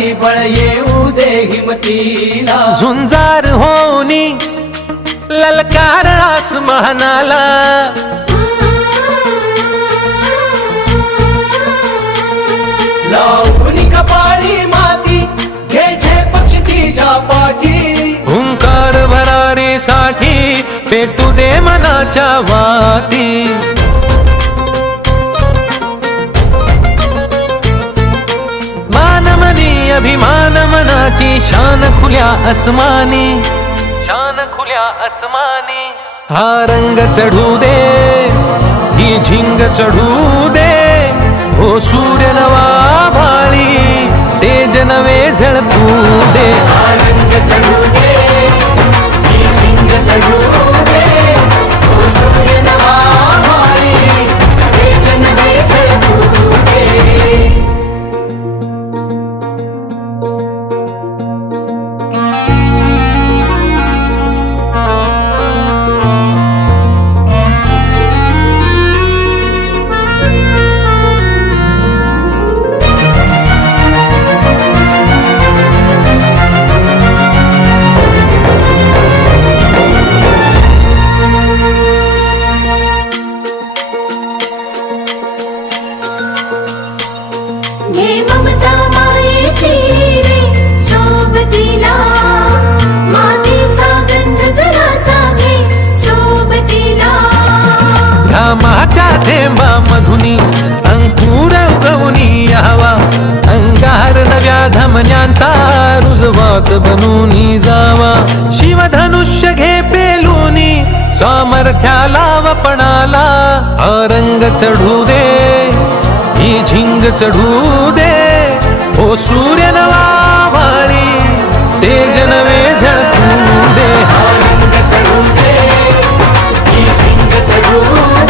आणि बळ येऊ दे हिमतीला, झुंजार होनी ललकार आसमानाला, लावून कपाळी माती घे पक्ष तिच्या पाठी, हुंकार भरारीसाठी पेटू दे मनाच्या वाती, मानमनी अभिमान मनाची शान खुल्या आसमानी, शान खुल्या आसमानी, हा रंग चढू दे ही झिंग चढू दे, हो सूर्य नवा भाळी तेज नवे झळकू दे, हा रंग चढू दे ही झिंग चढू दे, ओ सूर्य नवा भाळी तेज नवे झळकू दे. घे ममता मायेची रे सोबतीला, मातीचा गंध जरासा घे सोबतीला, घामाच्या थेंबा मधुनी अंकुर उगवूनी यावा, अंगार नव्या धमन्यांचा रुजवात बनूनी जावा, शिवधनुष्य घे पेलूनी सामर्थ्याला वपणाला, हा रंग चढू दे ही झिंग चढू दे, ओ सूर्य नवा भाळी तेज नवे झळकू दे, हा रंग चढू दे ही झिंग चढू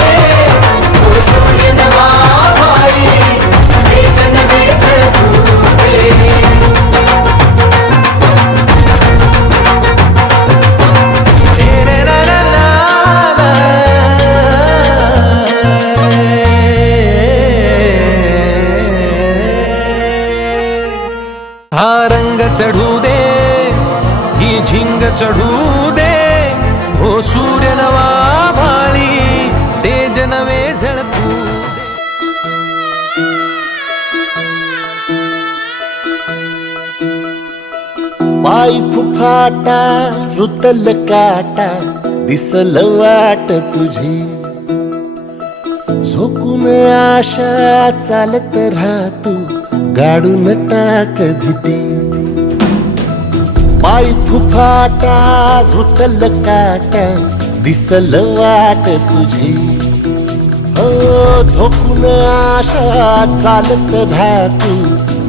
दे, ओ सूर्य नवा भाळी तेज नवे झळकू दे. हा रंग चढू दे ही झिंग चढू दे, हो सूर्य नवा भाळी तेज नवे झळकू दे. पाय फुफाटा रुतल काटा दिसल वाट तुझी, झोकून आशा चालत राहतू गाडून टाक भीती, पाय फुफाटा रुतल काटा दिसल वाट तुझी, हो झोकून आशा चालत राहतू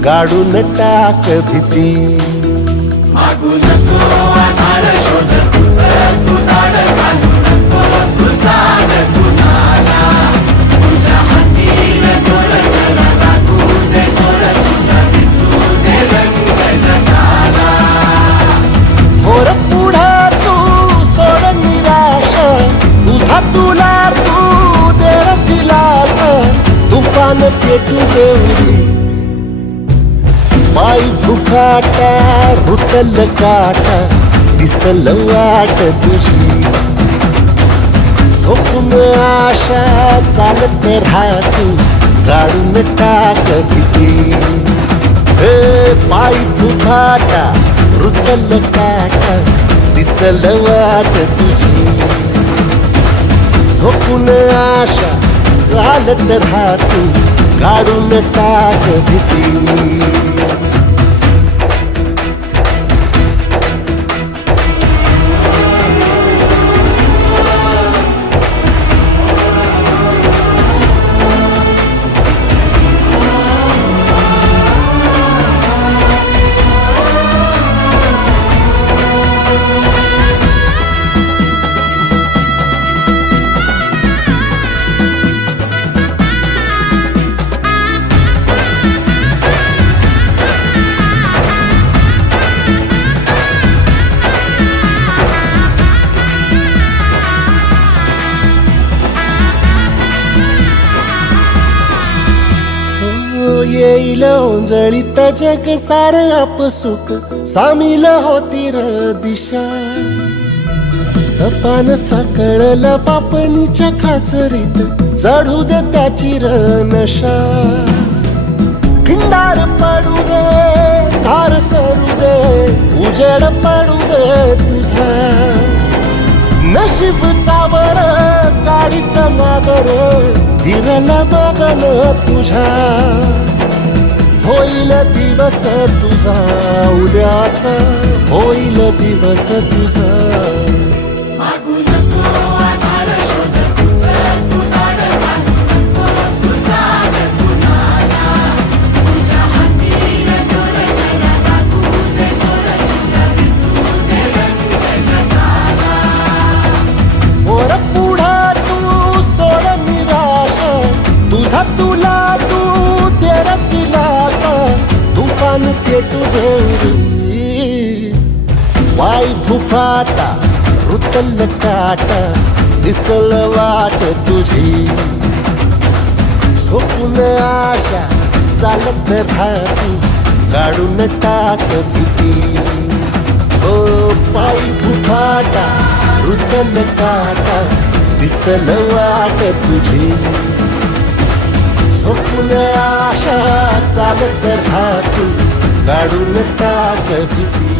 गाडून टाक भीती, मागू नको आधार शोध तुझं तू दाड घालू नको तू साध कुणाला, तुझ्या हातीन दोर चला लागू दे जोर तुझा दिसू दे रंग जगाला, होर पुढा तू सोड निराश, तुझा तुला तू दे दिलास, तुफान पेटू देवरी, पाय फुफाटा रुतल काटा दिसल वाट तुझी, झोपून आशा चालत राहतू गाडून टाक भीती, हे पाय फुफाटा रुतल काटा दिसल वाट तुझी, झोपून आशा चालत राहतू गाडून टाक भीती. येईल ओंजळीत जग सार आपसुक सामील होती र दिशा सपान साकळला पापणीच्या खाचरीत चढू दे त्याची र नशा खिंडार पडू दे धार सरू दे उजेड पडू दे तुझा नशीब चावर गाडीत मागर फिरला बघन तुझ्या होईल दिवस तुझा उद्याचा होईल दिवस तुझा मागू नको आधार शोध तुझं तू दाड घालू नको तू साध कुणाला तुझ्या हातीन दोर जरा लागू दे जोर तुझा दिसू दे रंग जगाला वर पुढा तू सोड निराश तुझा तुला तू देर दिलास तुफान पेटू देरी वाई फुफाटा रुतल काटा दिसल वाट तुझी झोपून आशा चालत राहती काढून टाक भीती ओ पायी फुफाटा रुतल काटा दिसल वाट तुझी झोपून आशा चालत राहती काढून टाक भीती